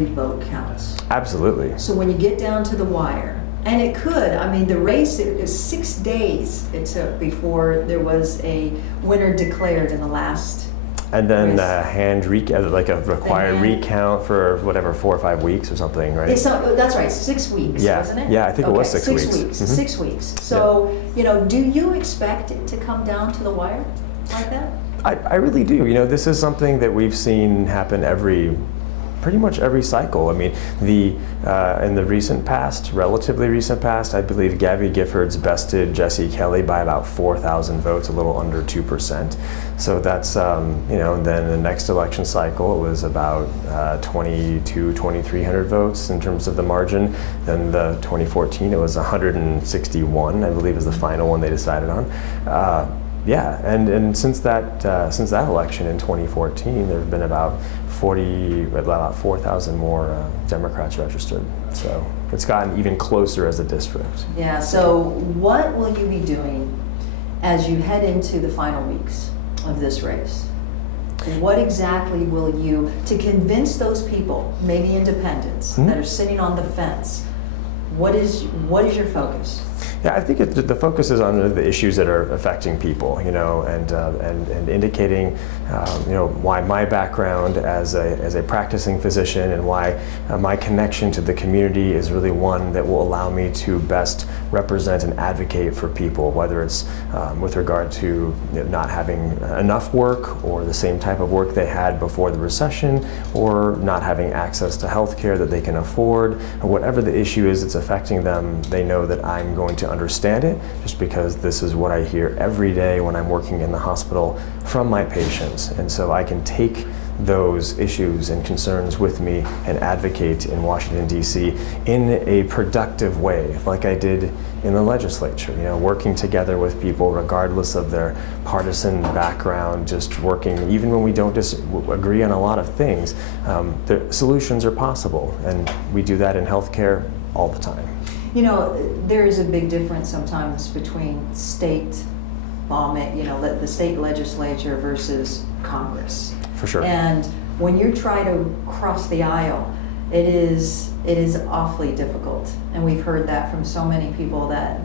every vote counts. Absolutely. So when you get down to the wire, and it could, I mean, the race is 6 days it took before there was a winner declared in the last. And then like a required recount for whatever, 4 or 5 weeks or something, right? That's right, 6 weeks, wasn't it? Yeah, I think it was 6 weeks. 6 weeks. 6 weeks. So, do you expect it to come down to the wire like that? I really do. This is something that we've seen happen pretty much every cycle. I mean, in the recent past, relatively recent past, I believe Gabby Giffords bested Jesse Kelly by about 4,000 votes, a little under 2%. So that's, and then the next election cycle, it was about 2,300 votes in terms of the margin. Then the 2014, it was 161, I believe, is the final one they decided on. Yeah, and since that election in 2014, there have been about 4,000 more Democrats registered. So it's gotten even closer as a district. Yeah. So what will you be doing as you head into the final weeks of this race? What exactly will you, to convince those people, maybe independents, that are sitting on the fence? What is your focus? Yeah, I think the focus is on the issues that are affecting people, and indicating, why my background as a practicing physician and why my connection to the community is really one that will allow me to best represent and advocate for people, whether it's with regard to not having enough work or the same type of work they had before the recession, or not having access to health care that they can afford, or whatever the issue is that's affecting them. They know that I'm going to understand it, just because this is what I hear every day when I'm working in the hospital from my patients. And so I can take those issues and concerns with me and advocate in Washington, D.C. in a productive way, like I did in the legislature, working together with people regardless of their partisan background, just working, even when we don't agree on a lot of things, the solutions are possible, and we do that in healthcare all the time. There is a big difference sometimes between state lawmaking, the state legislature versus Congress. For sure. And when you try to cross the aisle, it is awfully difficult. And we've heard that from so many people that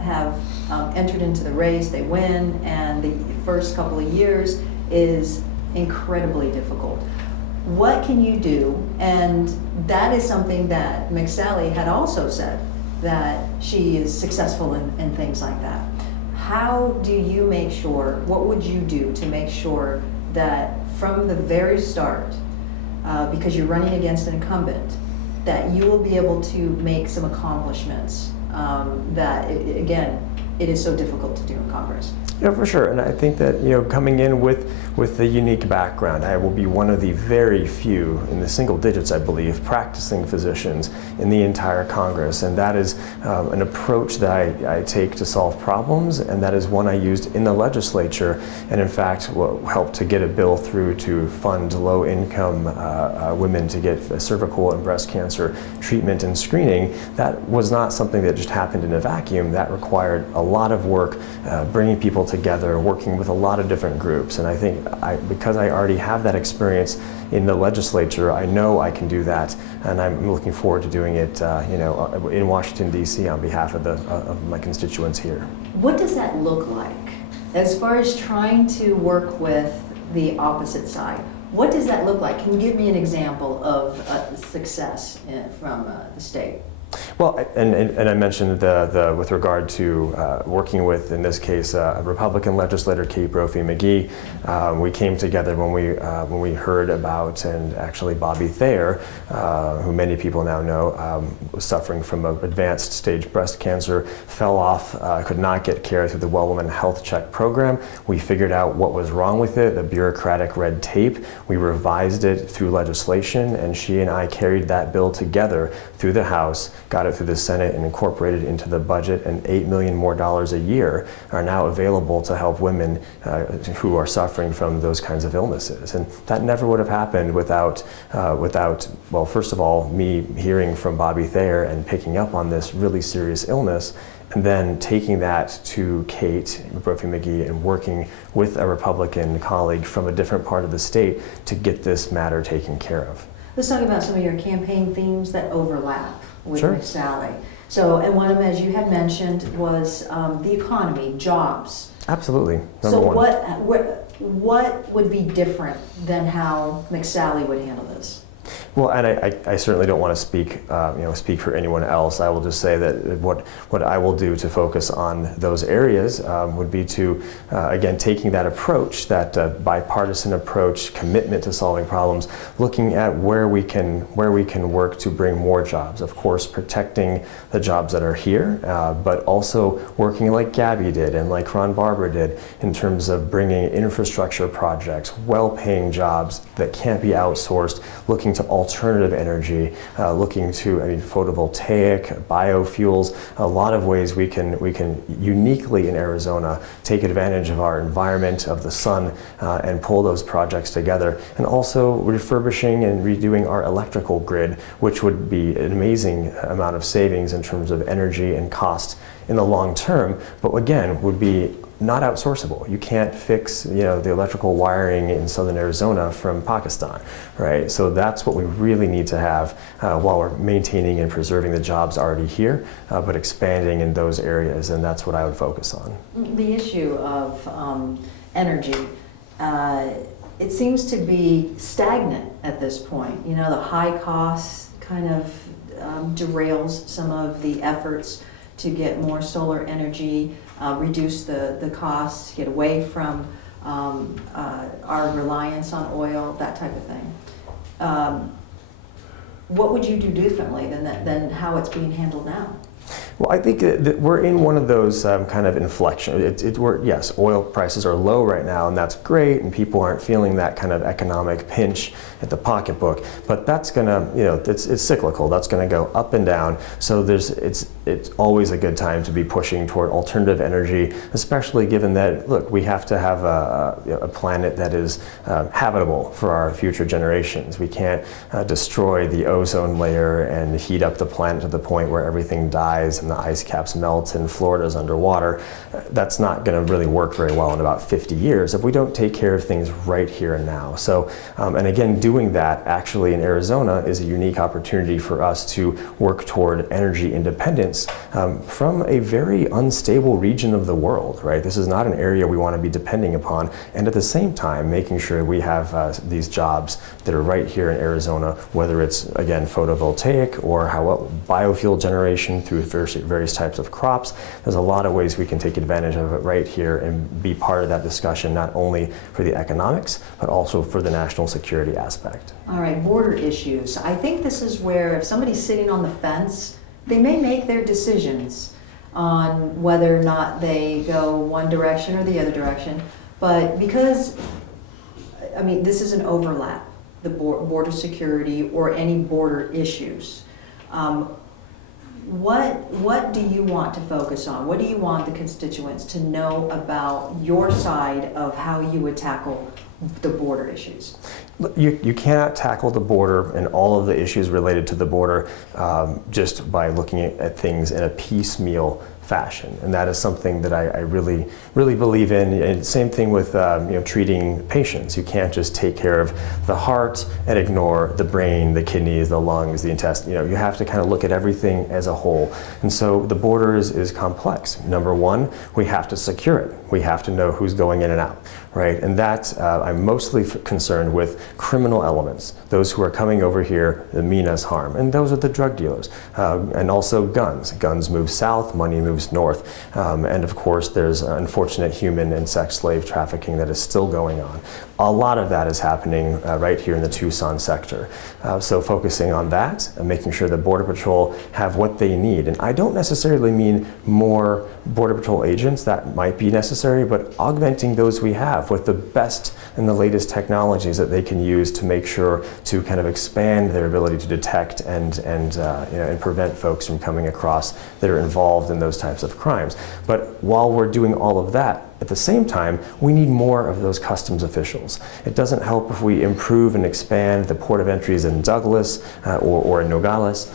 have entered into the race. They win, and the first couple of years is incredibly difficult. What can you do? And that is something that McSally had also said, that she is successful in things like that. How do you make sure, what would you do to make sure that from the very start, because you're running against an incumbent, that you will be able to make some accomplishments that, again, it is so difficult to do in Congress? Yeah, for sure. And I think that, coming in with the unique background, I will be one of the very few, in the single digits, I believe, practicing physicians in the entire Congress. And that is an approach that I take to solve problems, and that is one I used in the legislature, and in fact helped to get a bill through to fund low-income women to get cervical and breast cancer treatment and screening. That was not something that just happened in a vacuum. That required a lot of work, bringing people together, working with a lot of different groups. And I think because I already have that experience in the legislature, I know I can do that, and I'm looking forward to doing it, in Washington, D.C. on behalf of my constituents here. What does that look like as far as trying to work with the opposite side? What does that look like? Can you give me an example of success from the state? Well, and I mentioned with regard to working with, in this case, a Republican legislator, Kate Brophy-McGee. We came together when we heard about, and actually Bobby Thayer, who many people now know, was suffering from advanced stage breast cancer, fell off, could not get care through the Well Woman Health Check program. We figured out what was wrong with it, the bureaucratic red tape. We revised it through legislation, and she and I carried that bill together through the House, got it through the Senate, and incorporated into the budget, and $8 million more a year are now available to help women who are suffering from those kinds of illnesses. And that never would have happened without, well, first of all, me hearing from Bobby Thayer and picking up on this really serious illness, and then taking that to Kate Brophy-McGee and working with a Republican colleague from a different part of the state to get this matter taken care of. let's talk about some of your campaign themes that overlap with Sure. McSally. So, and one of them, as you had mentioned, was the economy, jobs. Absolutely. Number So one. what would be different than how McSally would handle this? Well, and I certainly don't want to speak for anyone else. I will just say that what I will do to focus on those areas would be to, again, taking that approach, that bipartisan approach, commitment to solving problems, looking at where we can work to bring more jobs. Of course, protecting the jobs that are here, but also working like Gabby did and like Ron Barber did in terms of bringing infrastructure projects, well-paying jobs that can't be outsourced, looking to alternative energy, looking to photovoltaic, biofuels, a lot of ways we can uniquely in Arizona take advantage of our environment, of the sun, and pull those projects together. And also refurbishing and redoing our electrical grid, which would be an amazing amount of savings in terms of energy and cost in the long term, but again, would be not outsourceable. You can't fix, the electrical wiring in southern Arizona from Pakistan, right? So that's what we really need to have while we're maintaining and preserving the jobs already here, but expanding in those areas, and that's what I would focus on. The issue of energy, it seems to be stagnant at this point. The high costs kind of derails some of the efforts to get more solar energy, reduce the costs, get away from our reliance on oil, that type of thing. What would you do differently than how it's being handled now? Well, I think that we're in one of those kind of inflection. Yes, oil prices are low right now, and that's great, and people aren't feeling that kind of economic pinch at the pocketbook. But that's gonna, it's cyclical. That's gonna go up and down. So it's always a good time to be pushing toward alternative energy, especially given that, look, we have to have a planet that is habitable for our future generations. We can't destroy the ozone layer and heat up the planet to the point where everything dies and the ice caps melt and Florida's underwater. That's not going to really work very well in about 50 years if we don't take care of things right here and now. So, and again, doing that actually in Arizona is a unique opportunity for us to work toward energy independence from a very unstable region of the world, right? This is not an area we want to be depending upon, and at the same time, making sure we have these jobs that are right here in Arizona, whether it's, again, photovoltaic or biofuel generation through various types of crops. There's a lot of ways we can take advantage of it right here and be part of that discussion, not only for the economics, but also for the national security aspect. All right, border issues. I think this is where if somebody's sitting on the fence, they may make their decisions on whether or not they go one direction or the other direction. But because, this is an overlap, the border security or any border issues. What do you want to focus on? What do you want the constituents to know about your side of how you would tackle the border issues? You cannot tackle the border and all of the issues related to the border just by looking at things in a piecemeal fashion, and that is something that I really believe in. And same thing with treating patients. You can't just take care of the heart and ignore the brain, the kidneys, the lungs, the intestine. You have to kind of look at everything as a whole. And so the border is complex. Number one, we have to secure it. We have to know who's going in and out, right? And that I'm mostly concerned with criminal elements, those who are coming over here that mean us harm, and those are the drug dealers, and also guns. Guns move south, money moves north, and of course there's unfortunate human and sex slave trafficking that is still going on. A lot of that is happening right here in the Tucson sector. So focusing on that and making sure that Border Patrol have what they need. And I don't necessarily mean more Border Patrol agents, that might be necessary, but augmenting those we have with the best and the latest technologies that they can use to make sure to kind of expand their ability to detect and prevent folks from coming across that are involved in those types of crimes. But while we're doing all of that, At the same time, we need more of those customs officials. It doesn't help if we improve and expand the port of entries in Douglas or in Nogales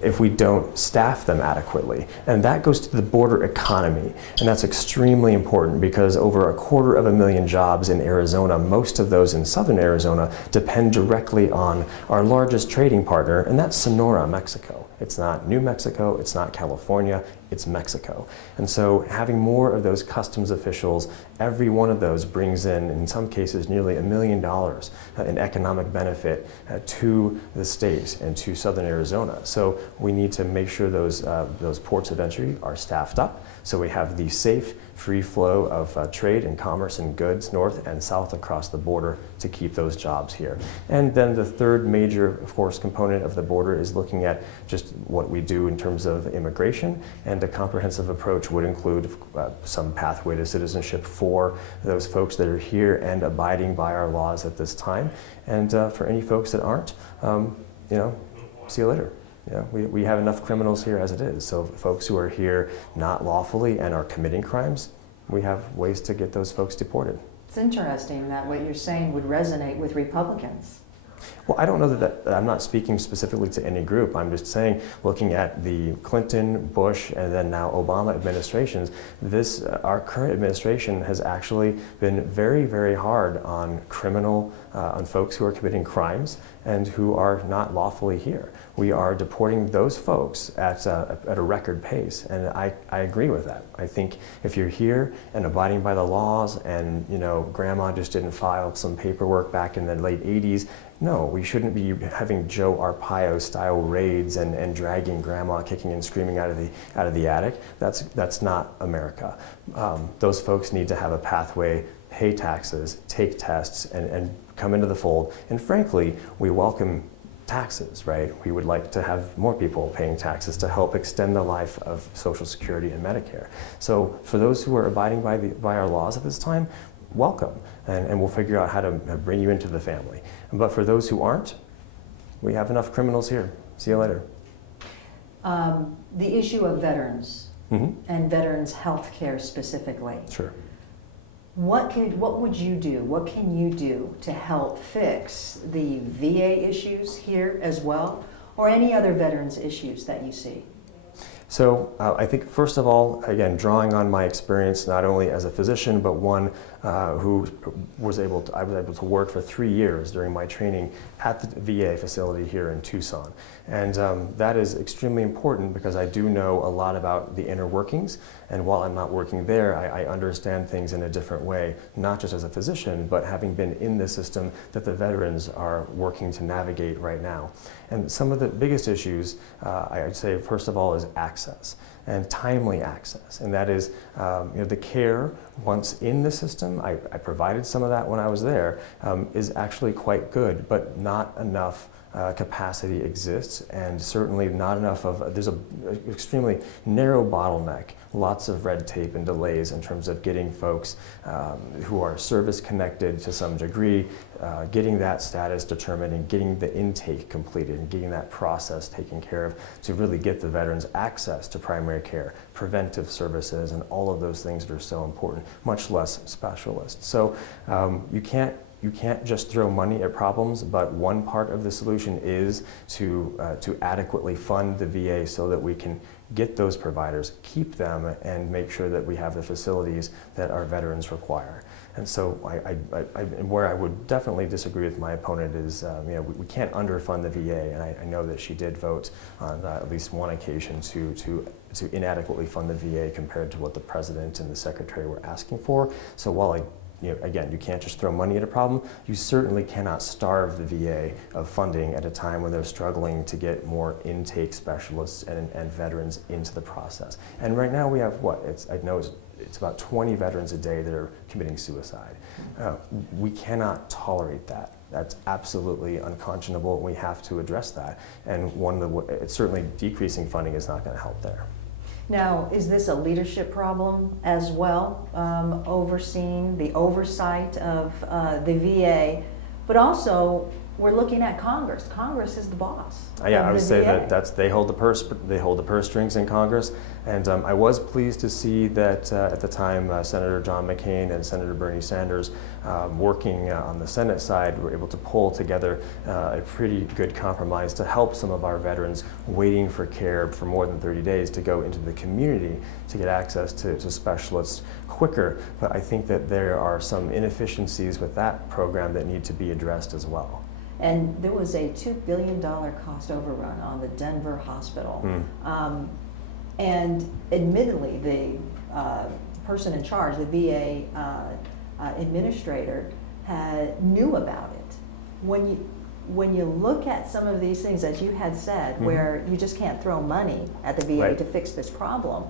if we don't staff them adequately. And that goes to the border economy. And that's extremely important because over 250,000 jobs in Arizona, most of those in southern Arizona, depend directly on our largest trading partner, and that's Sonora, Mexico. It's not New Mexico, it's not California, it's Mexico. And so having more of those customs officials, every one of those brings in some cases, nearly $1 million in economic benefit to the state and to southern Arizona. So we need to make sure those ports of entry are staffed up so we have the safe, free flow of trade and commerce and goods north and south across the border to keep those jobs here. And then the third major, of course, component of the border is looking at just what we do in terms of immigration, and a comprehensive approach would include some pathway to citizenship for those folks that are here and abiding by our laws at this time. And for any folks that aren't, see you later. We have enough criminals here as it is. So folks who are here not lawfully and are committing crimes, we have ways to get those folks deported. It's interesting that what you're saying would resonate with Republicans. Well, I don't know that I'm not speaking specifically to any group. I'm just saying, looking at the Clinton, Bush, and then now Obama administrations, our current administration has actually been very, very hard on on folks who are committing crimes and who are not lawfully here. We are deporting those folks at a record pace, and I agree with that. I think if you're here and abiding by the laws, and grandma just didn't file some paperwork back in the late 80s, no, we shouldn't be having Joe Arpaio style raids and dragging grandma kicking and screaming out of the attic. That's not America. Those folks need to have a pathway, pay taxes, take tests, and come into the fold. And frankly, we welcome taxes, right? We would like to have more people paying taxes to help extend the life of Social Security and Medicare. So for those who are abiding by our laws at this time, welcome, and we'll figure out how to bring you into the family. But for those who aren't, we have enough criminals here. See you later. The issue of veterans and veterans health care specifically. Sure. What would you do? What can you do to help fix the VA issues here as well, or any other veterans issues that you see? So I think, first of all, again, drawing on my experience not only as a physician, but one who I was able to work for 3 years during my training at the VA facility here in Tucson. And that is extremely important because I do know a lot about the inner workings. And while I'm not working there, I understand things in a different way, not just as a physician, but having been in the system that the veterans are working to navigate right now. And some of the biggest issues, I'd say, first of all, is access, and timely access. And that is the care once in the system. I provided some of that when I was there, is actually quite good, but not enough capacity exists, and certainly not enough of, there's an extremely narrow bottleneck, lots of red tape and delays in terms of getting folks who are service connected to some degree, getting that status determined and getting the intake completed and getting that process taken care of to really get the veterans access to primary care, preventive services, and all of those things that are so important, much less specialists. So you can't just throw money at problems, but one part of the solution is to adequately fund the VA so that we can get those providers, keep them, and make sure that we have the facilities that our veterans require. And so where I would definitely disagree with my opponent is, we can't underfund the VA, and I know that she did vote on at least one occasion to inadequately fund the VA compared to what the president and the secretary were asking for. So while again, you can't just throw money at a problem. You certainly cannot starve the VA of funding at a time when they're struggling to get more intake specialists and veterans into the process. And right now we have I know it's about 20 veterans a day that are committing suicide. We cannot tolerate that. That's absolutely unconscionable, and we have to address that. And certainly decreasing funding is not going to help there. Now, is this a leadership problem as well, overseeing the oversight of the VA, but also we're looking at Congress. Congress is the boss. Yeah, I would say VA. that they hold the purse strings in Congress, and I was pleased to see that at the time Senator John McCain and Senator Bernie Sanders, working on the Senate side, were able to pull together a pretty good compromise to help some of our veterans waiting for care for more than 30 days to go into the community to get access to specialists quicker. But I think that there are some inefficiencies with that program that need to be addressed as well. And there was a $2 billion cost overrun on the Denver hospital. And admittedly, the person in charge, the VA administrator, knew about it. When you look at some of these things, as you had said, where you just can't throw money at the VA to fix this problem,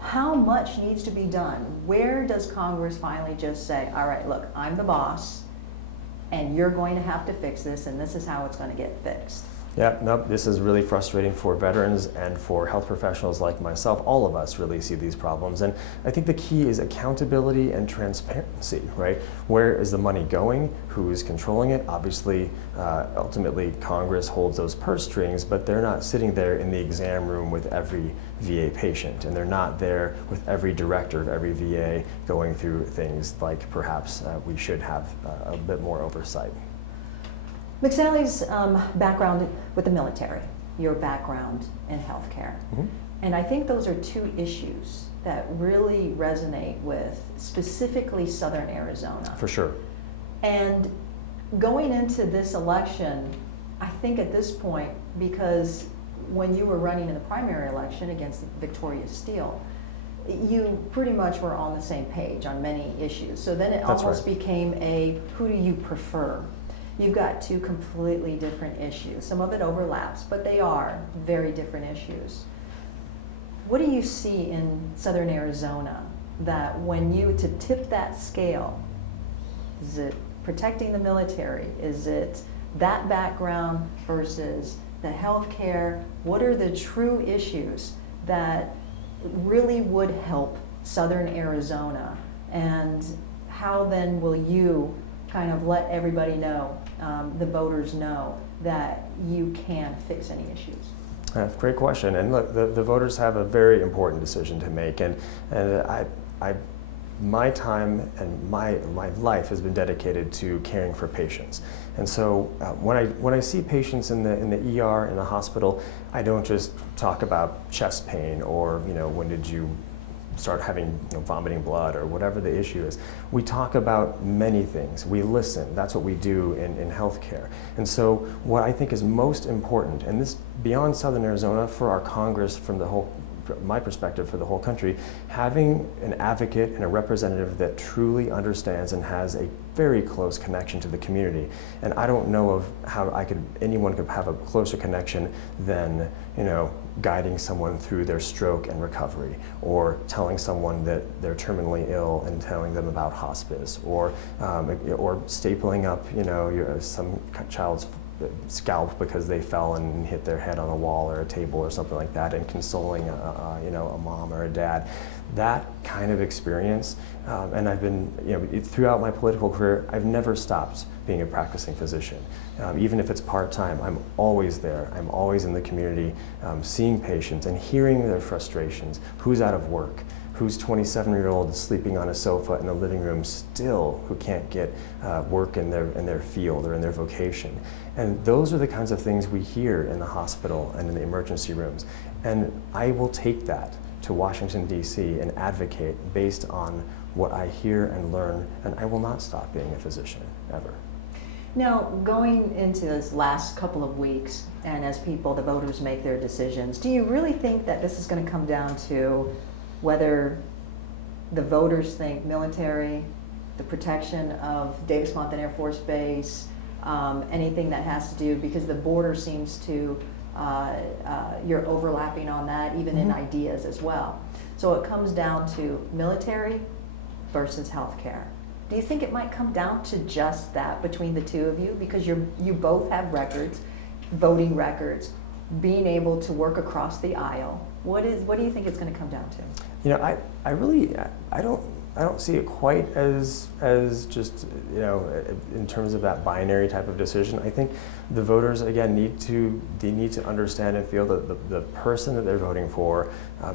how much needs to be done? Where does Congress finally just say, all right, look, I'm the boss, and you're going to have to fix this, and this is how it's going to get fixed? Yeah, no, this is really frustrating for veterans and for health professionals like myself. All of us really see these problems. And I think the key is accountability and transparency, right? Where is the money going? Who is controlling it? Obviously, ultimately, Congress holds those purse strings, but they're not sitting there in the exam room with every VA patient, and they're not there with every director of every VA going through things like perhaps we should have a bit more oversight. McSally's background with the military, your background in healthcare. And I think those are two issues that really resonate with specifically Southern Arizona. For sure. And going into this election, I think at this point, because when you were running in the primary election against Victoria Steele, you pretty much were on the same page on many issues. So then it almost became a, who do you prefer? You've got two completely different issues. Some of it overlaps, but they are very different issues. What do you see in Southern Arizona that when you, to tip that scale, is it protecting the military? Is it that background versus the healthcare? What are the true issues that really would help Southern Arizona? And how then will you kind of let everybody know, the voters know, that you can fix any issues? That's a great question. And look, the voters have a very important decision to make. And my time and my life has been dedicated to caring for patients. And so when I see patients in the ER, in the hospital, I don't just talk about chest pain or, when did you start having vomiting blood or whatever the issue is. We talk about many things. We listen. That's what we do in healthcare. And so what I think is most important, and this beyond Southern Arizona, for our Congress, from my perspective, for the whole country, having an advocate and a representative that truly understands and has a very close connection to the community. And I don't know of how anyone could have a closer connection than, guiding someone through their stroke and recovery, or telling someone that they're terminally ill and telling them about hospice, or stapling up, some child's scalp because they fell and hit their head on a wall or a table or something like that, and consoling a mom or a dad. That kind of experience, and I've been, throughout my political career, I've never stopped being a practicing physician. Even if it's part-time, I'm always there. I'm always in the community, seeing patients and hearing their frustrations. Who's out of work? Who's 27-year-old sleeping on a sofa in the living room still, who can't get work in their field or in their vocation? And those are the kinds of things we hear in the hospital and in the emergency rooms. And I will take that to Washington, D.C. and advocate based on what I hear and learn, and I will not stop being a physician, ever. Now, going into this last couple of weeks, and as the voters make their decisions, do you really think that this is going to come down to whether the voters think military, the protection of Davis-Monthan Air Force Base, anything that has to do, because the border seems to, you're overlapping on that, even in ideas as well. So it comes down to military versus healthcare. Do you think it might come down to just that between the two of you? Because you both have records, voting records, being able to work across the aisle. What do you think it's going to come down to? I don't I don't see it quite as just, you know, in terms of that binary type of decision. I think the voters, again, need to understand and feel that the person that they're voting for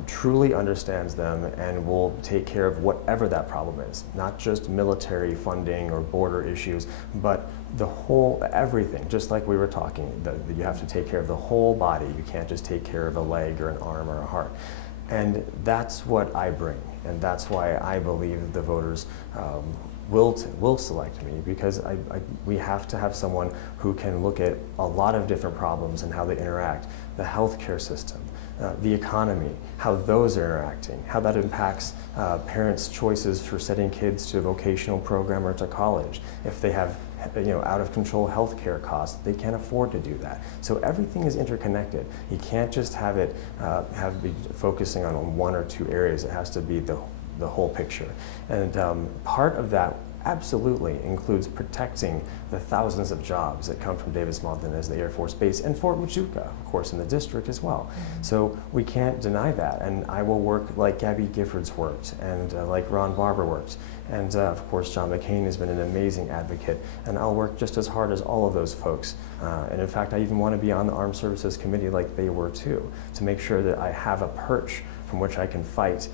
truly understands them and will take care of whatever that problem is. Not just military funding or border issues, but the whole, everything, just like we were talking, that you have to take care of the whole body. You can't just take care of a leg or an arm or a heart. And that's what I bring, and that's why I believe the voters will select me, because we have to have someone who can look at a lot of different problems and how they interact, the healthcare system, the economy, how those are interacting, how that impacts parents' choices for sending kids to a vocational program or to college. If they have, you know, out of control healthcare costs, they can't afford to do that. So everything is interconnected. You can't just have it be focusing on one or two areas. It has to be the whole picture. And part of that absolutely includes protecting the thousands of jobs that come from Davis-Monthan as the Air Force Base, and Fort Huachuca, of course, in the district as well. So we can't deny that, and I will work like Gabby Giffords worked, and like Ron Barber worked, and of course John McCain has been an amazing advocate, and I'll work just as hard as all of those folks. And in fact, I even want to be on the Armed Services Committee like they were too, to make sure that I have a perch from which I can fight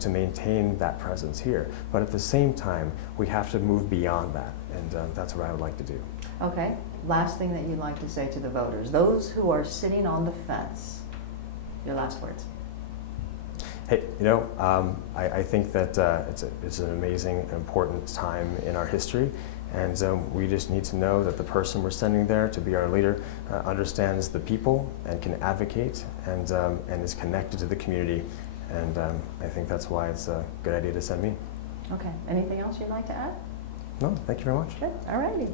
to maintain that presence here. But at the same time, we have to move beyond that, and that's what I would like to do. Okay, last thing that you'd like to say to the voters, those who are sitting on the fence, your last words. Hey, you know, I think that it's an amazing, important time in our history, and we just need to know that the person we're sending there to be our leader understands the people and can advocate and is connected to the community, and I think that's why it's a good idea to send me. Okay, anything else you'd like to add? No, thank you very much. Good, all righty.